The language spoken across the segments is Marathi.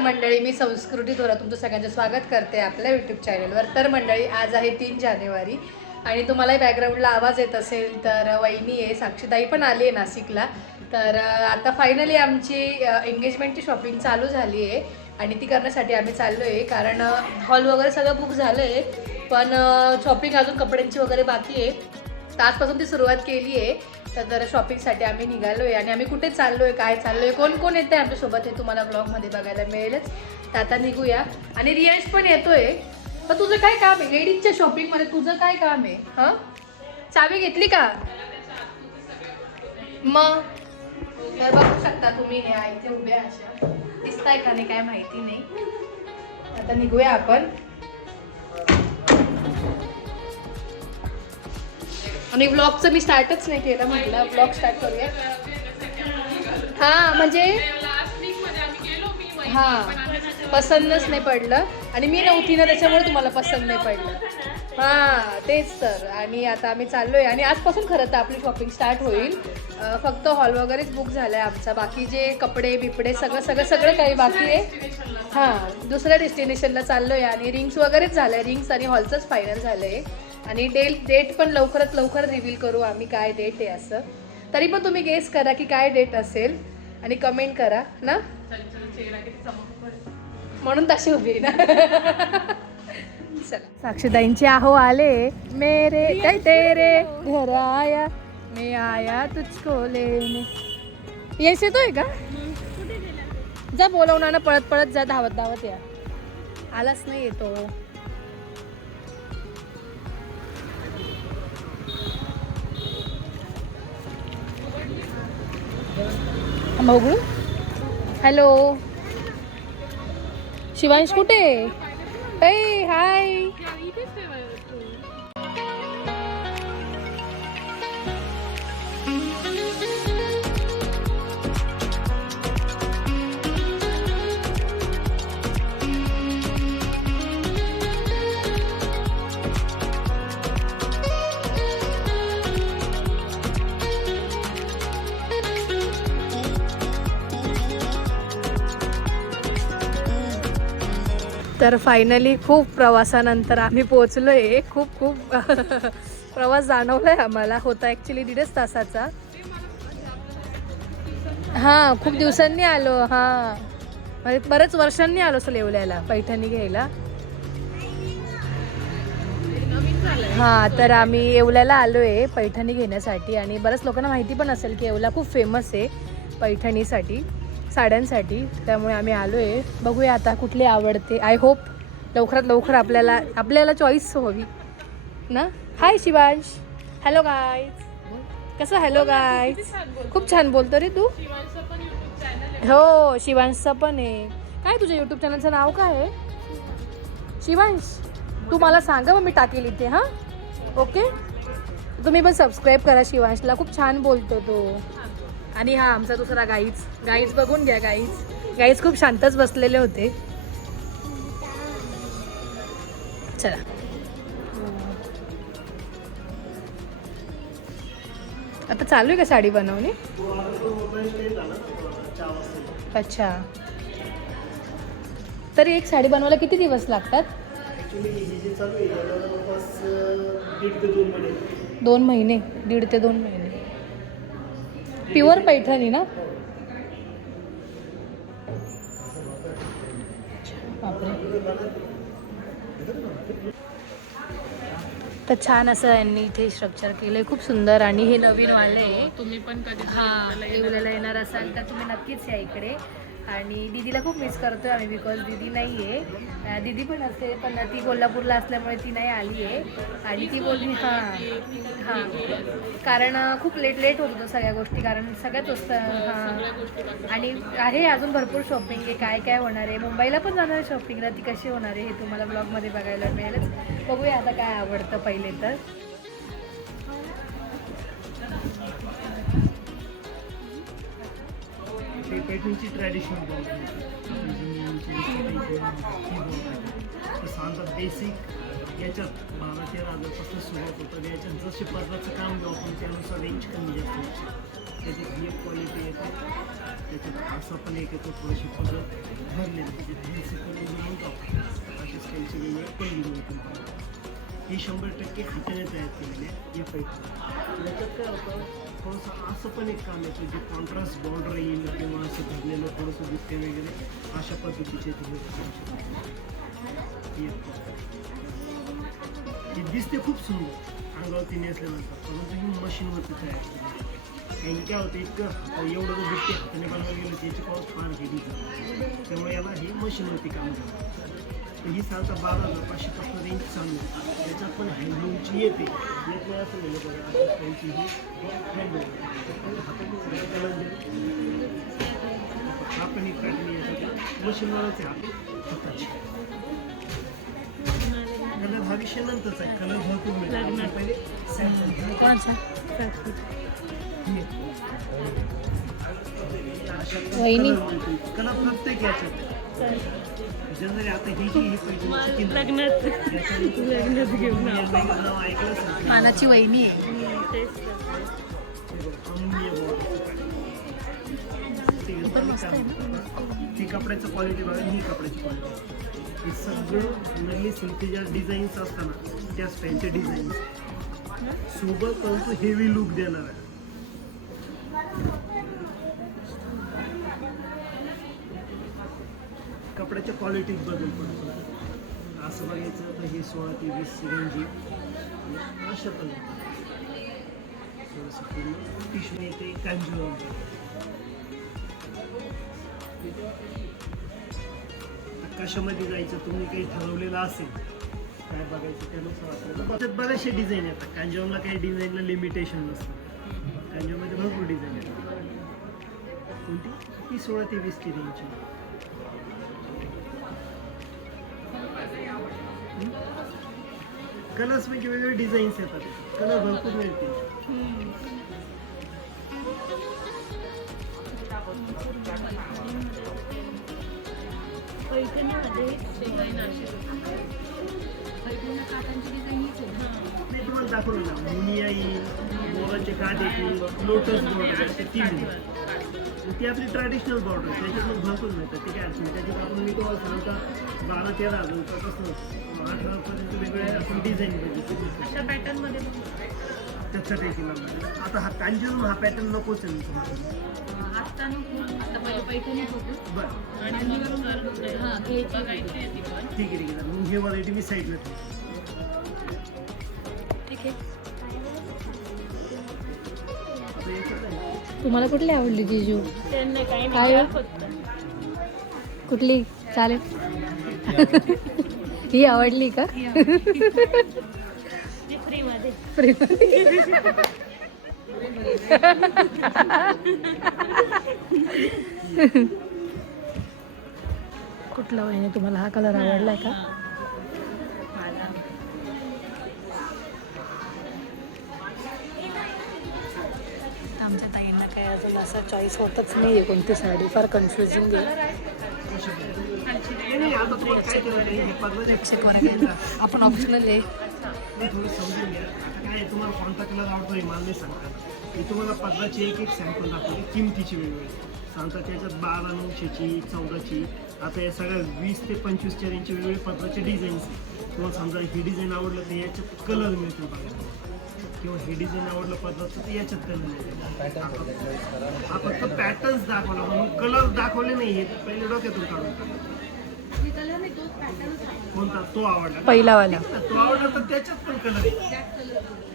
मंडळी, मी संस्कृती थोरा तुमचं सगळ्यांचं स्वागत करते आपल्या यूट्यूब चॅनलवर. तर मंडळी, आज आहे 3 जानेवारी आणि तुम्हालाही बॅकग्राऊंडला आवाज येत असेल तर वहिनी आहे, साक्षीताई पण आली आहे नाशिकला. तर आता फायनली आमची एंगेजमेंटची शॉपिंग चालू झाली आहे आणि ती करण्यासाठी आम्ही चाललो आहे. कारण हॉल वगैरे सगळं बुक झालं आहे, पण शॉपिंग अजून कपड्यांची वगैरे बाकी आहे. तर आजपासून ती सुरुवात केली आहे. तर जरा शॉपिंगसाठी आम्ही निघालो आहे आणि आम्ही कुठे चाललो आहे, काय चाललो आहे, कोण कोण येतं आहे आमच्यासोबत हे तुम्हाला ब्लॉगमध्ये बघायला मिळेलच. तर आता निघूया. आणि रियांश पण येतो आहे. पण तुझं काय काम आहे लेडीजच्या शॉपिंगमध्ये? तुझं काय काम आहे? हां, चावी घेतली का मग? तर बघू शकता तुम्ही, हे इथे उभे अशा दिसताय का नाही काय माहिती नाही. आता निघूया आपण. आणि व्लॉगचं मी स्टार्टच नाही केलं, म्हटलं व्लॉग स्टार्ट करूया. हां म्हणजे हां, पसंतच नाही पडलं आणि मी नव्हती ना, त्याच्यामुळे तुम्हाला पसंत नाही पडलं. हां तेच तर. आणि आता आम्ही चाललो आहे आणि आजपासून खरं तर आपली शॉपिंग स्टार्ट होईल. फक्त हॉल वगैरेच बुक झाला आहे आमचा, बाकी जे कपडे बिपडे सगळं काही बाकी आहे. हां, दुसऱ्या डेस्टिनेशनला चाललो आहे आणि रिंग्स वगैरेच झालं आहे, रिंग्स आणि हॉलचंच फायनल झालं आहे. आणि डेट पण लवकरात लवकर रिव्हील करू आम्ही काय डेट आहे असं. तरी पण तुम्ही गेस करा की काय डेट असेल आणि कमेंट करा ना, म्हणून तशी उभी ना. चला, साक्षीताईंचे आहो आले. मेरे काय तेरे घर आया, मी आया तुझको लेने. येस येतोय का? जा बोलवणार ना, पळत पळत जा, धावत धावत या. आलाच नाही येतो. बघू. हॅलो शिवांश कुठे? ए हाय. तर फायनली खूप प्रवासानंतर आम्ही पोहोचलो आहे. खूप प्रवास जाणवला आहे आम्हाला. होता ॲक्च्युली 1.5 तासाचा. हां, खूप दिवसांनी आलो. हां, म्हणजे बरेच वर्षांनी आलो असं येवल्याला पैठणी घ्यायला. हां, तर आम्ही येवल्याला आलो आहे पैठणी घेण्यासाठी आणि बऱ्याच लोकांना माहिती पण असेल की येवला खूप फेमस आहे पैठणीसाठी, साड्यांसाठी. त्यामुळे आम्ही आलो आहे. बघूया आता कुठली आवडते. आय होप लवकरात लवकर आपल्याला चॉईस हवी ना. हाय शिवांश. Hello guys. कसं? Hello guys. खूप छान बोलतो रे तू. हो, शिवांशचं पण आहे. काय तुझ्या यूट्यूब चॅनलचं नाव काय आहे शिवांश? तू मला सांगा, मग मी टाकेल इथे. हां, ओके. तुम्ही पण सबस्क्राईब करा शिवांशला, खूप छान बोलतो तो. आणि हा आमचा दुसरा गाईज बघून घ्या. गाईज खूप शांतच बसलेले होते. चला, आता चालू आहे का साडी बनवणे? अच्छा, तरी एक साडी बनवायला किती दिवस लागतात? 2 महिने. 1.5 ते 2 महिने. प्युअर पैठणी ना? तर छान असं यांनी इथे स्ट्रक्चर केलंय, खूप सुंदर. आणि हे नवीन वाले आहे. तुम्ही पण कधी येवल्याला येणार असाल तर तुम्ही नक्कीच या इकडे. आणि दीदीला खूप मिस करतोय आम्ही, बिकॉज दीदी नाही आहे. दीदी पण असते, पण ती कोल्हापूरला असल्यामुळे ती नाही आली आहे. आणि ती बोलली हां, कारण खूप लेट होत होतं सगळ्या गोष्टी, कारण सगळ्याच असतं. हां, आणि आहे अजून भरपूर शॉपिंग आहे. काय होणार आहे, मुंबईला पण जाणार आहे शॉपिंगला, ती कशी होणार आहे हे तुम्हाला ब्लॉगमध्ये बघायला मिळेलच. बघूया आता काय आवडतं पहिले तर. पैठणीची ट्रॅडिशनल बेसिक याच्यात 12-13 हजारपासून सुरुवात होतं. याच्यात जसे पदराचं काम घेऊ आपण त्यानुसार रेंज कमी जास्त होते. त्याची क्वालिटी येते. त्याच्यात असं पण एक येतो थोडीशी पद्धत भरलेली म्हणजे म्हणतो आपण अशा स्टाईलचे वेगवेगळे पल्लू होते. हे 100% हाताने तयार केलेले आहे FI. याच्यात काय होतं थोडंसं असं पण एक काम येतं जे कॉन्ट्रास्ट बॉर्डर येईल किंवा असं भरलेलं थोडंसं दिसते वगैरे अशा पद्धतीचे हे दिसते खूप सुंदर अंगावरती नेसल्यानंतर, परंतु ही मशीनवरती तयार केली. काही काय होतं इतकं एवढं जर बिट्टी हाताने बनवायला गेलं त्याची कॉस्ट फार हेवी जाते, त्यामुळे याला हे मशीनवरती काम करतं. तर ही सालता 12,500 पासून रेंज चालू आहे. याच्यात पण हँडलूमची येते येत नाही असं नाही बघा त्यांची ही हँडलूम हा पण एक पॅटर्न याच्यात मशीनवरच आहे आपली हाताची. कलर हा विषय नंतरच आहे, कलर भरपूर मिळतात पहिले कलर प्रत्येक याच्यात जनरली आता ही जी मानाची वहिनी आहे. ती कपड्याचं क्वालिटी बघा, ही कपड्याची क्वालिटी हे सगळं नल्ली सिल्कचे ज्या डिझाईन्स असतात त्या स्टाईलचे डिझाईन्स सोबत परंतु हेवी लुक देणार आहे. कपड्याच्या क्वालिटीत बदल पडतो. असं बघायचं तर हे 16 ते 20 रेंज अशा पण टिश्यू येते कांजीवरम. कशामध्ये जायचं तुम्ही काही ठरवलेलं असेल काय बघायचं त्यानुसार आपल्याला बरेचसे डिझाईन येतात. कांजीवरमला काही डिझाईनला लिमिटेशन नसतं, कांजीवरमध्ये भरपूर डिझाईन येतात. कोणती ती 16 ते 20 ची रेंजची. कलर्स म्हणजे वेगवेगळे डिझाईन्स येतात, कलर भरपूर मिळतील. मी तुम्हाला दाखवलं ना मुनिया येईल, मोराचे काठ येतील, लोटस बॉर्डर असे 3 ती आपली ट्रॅडिशनल बॉर्डर त्याच्यातून भरपूर मिळतात. ते काय अडचण त्याच्यात आपण मी तुम्हाला सांगता 12-13 हजार रुपयापासून 18,000पर्यंत वेगवेगळ्या आपण डिझाईन अशा पॅटर्नमध्ये त्याचा टेकिंग आता हा कांजीवरम हा पॅटर्न नकोच आहे तुम्हाला. बरं ठीक आहे मग हे व्हरायटी मी साईडला ठीक आहे. तुम्हाला कुठली आवडली जीजू? काय कुठली चालेल? ही आवडली का? फ्री कुठला वहिनी तुम्हाला हा कलर आवडलाय का? आमच्या ताईंना काय अजून असं चॉईस होतच नाही आहे कोणती साडी, फार कन्फ्युजिंग आहे. आपण ऑप्शनल आहे. थोडं समजून घ्या आता काय तुम्हाला कोणता कलर आवडतो मला नाही सांगता. मी तुम्हाला पदराची एक सॅम्पल दाखवली किमतीची वेगवेगळी सांगतात. त्याच्यात 12,900ची 14ची आता या सगळ्या 20 ते 25च्या रेंजचे वेगवेगळे पदराचे डिझाईन्स. तुम्हाला समजा ही डिझाईन आवडलं तर याच्यात कलर मिळतील बघा, किंवा हे डिझाईन आवडलं पदराचं तर याच्यात कलर मिळतील. हा फक्त पॅटर्न्स दाखवला म्हणून कलर दाखवले नाही हे पहिले डोक्यातून काढून टाकले. कोणता तो आवडला पहिलावाला तो आवडला तर त्याच्यात पण कलर आहे,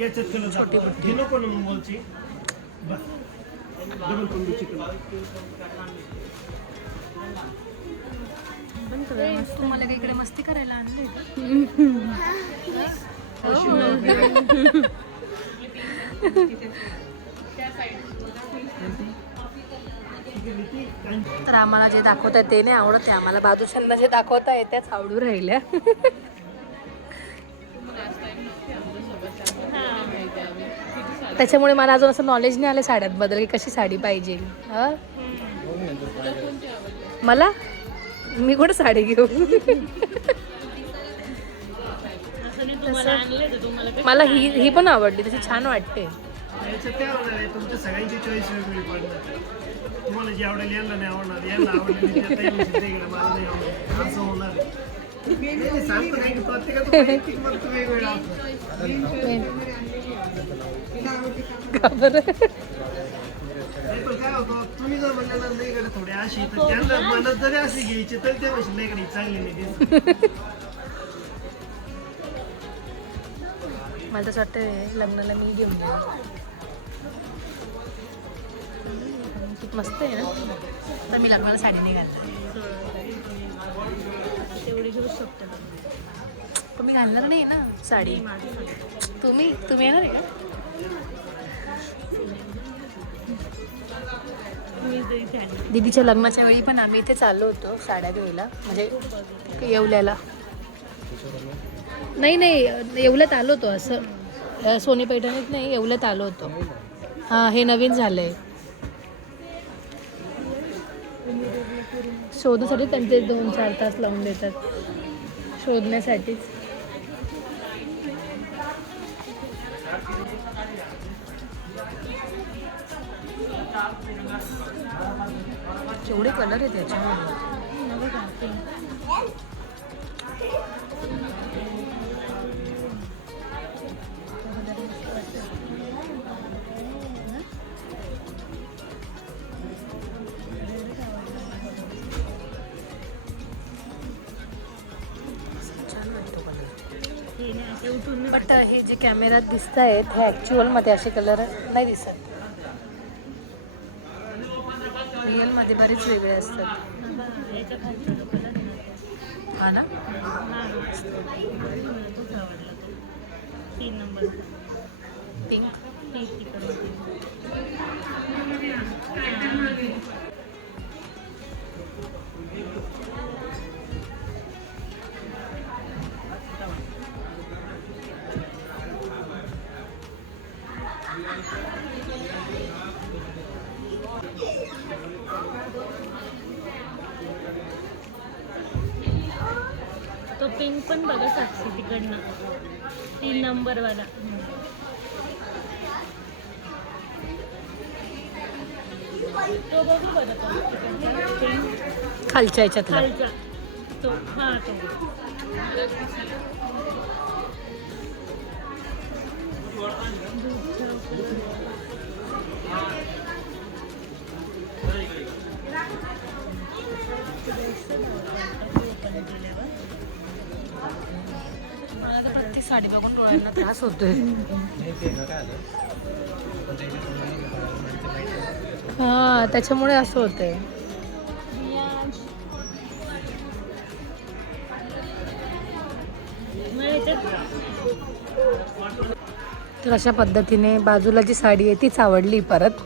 याच्यात कलर छोटी हे नको ना मोलची डबल पंडूची कलर. तुम्हाला काही इकडे मस्ती करायला आणले तर आम्हाला जे दाखवत आहे ते नाही आवडत आहे आम्हाला. बाजूच्यांना जे दाखवत आहे त्याच आवडू राहिल्या. त्याच्यामुळे मला अजून असं नॉलेज नाही आलं साड्यांबद्दल की कशी साडी पाहिजे. मला मी कुठं साडी घेऊ. मला ही पण आवडली, तशी छान वाटते. तुमच्या सगळ्यांची चॉईस वेगवेगळी पडणार. तुम्हाला जे आवडेल यांना नाही आवडणार, यांना आवडलेली ते ताई म्हणतील ते घ्या, मला नाही आवडणार, असं होणार. नाही, सांगतो काय की प्रत्येकाचं वैयक्तिक मत वेगवेगळं असतं. का बरं? नाही पण काय होतं, तुम्ही जर म्हणलं ना नाही कडे थोडी अशी, तर त्यांना मनात जरी अशी घ्यायची तर त्या म्हणशील नाही कडे चांगली नाही दिसत. मला तसं वाटतं लग्नाला मी घेऊन गेले. मस्त आहे ना. तर मी लग्नाला साडी नाही घालणार. तेवढी घेऊ शकतो पण मी घालणार नाही ना साडी. तुम्ही येणार आहे का? मी तरी झाली. दीदीच्या लग्नाच्या वेळी पण आम्ही इथे चाललो होतो साड्या घ्यायला, म्हणजे येवल्याला. नाही येवल्यात आलो होतो असं, सोनी पैठणीत नाही, येवल्यात आलो होतो. हां, हे नवीन झालं आहे. शोधण्यासाठी त्यांचे 2-4 तास लावून देतात शोधण्यासाठीच. केवढे कलर आहे त्याच्यामध्ये. हे नाही, असे उठून नाही बट हे जे कॅमेऱ्यात दिसत आहेत हे ॲक्च्युअलमध्ये असे कलर नाही दिसत. रिअलमध्ये बरेच वेगळे असतात. वाटत. याच्या खालचा जो कलर आहे ना, हा ना. हा तोच आवडला तो 3 नंबरचा. पिंक. Tasty colour. तो पिंक पण बघा साक्षी तिकडनं 3 नंबरवाला. तो बघू बघा तो तिकडचा पिंक खालच्या ह्याच्यातला. खालचा तो. हा तो मला तर प्रत्येक साडी बघून डोळ्यांना त्रास होतोय. हा, त्याच्यामुळे असं होतंय. तर अशा पद्धतीने बाजूला जी साडी आहे तीच आवडली परत.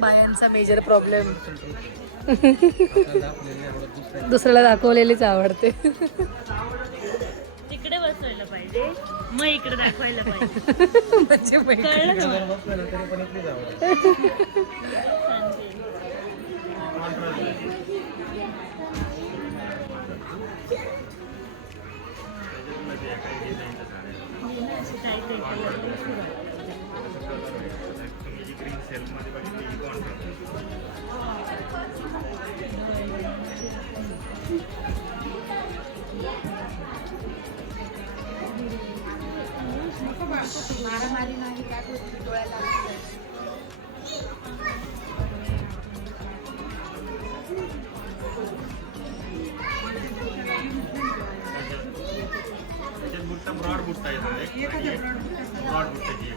बायांचा मेजर प्रॉब्लेम. दुसऱ्याला दाखवलेलीच आवडते. तिकडे बसवायला पाहिजे, मग इकडे दाखवायला पाहिजे. म्हणजे कळलं का मला? ब्रॉड बुट्टा येतो एक ब्रॉड बुट्टाची एक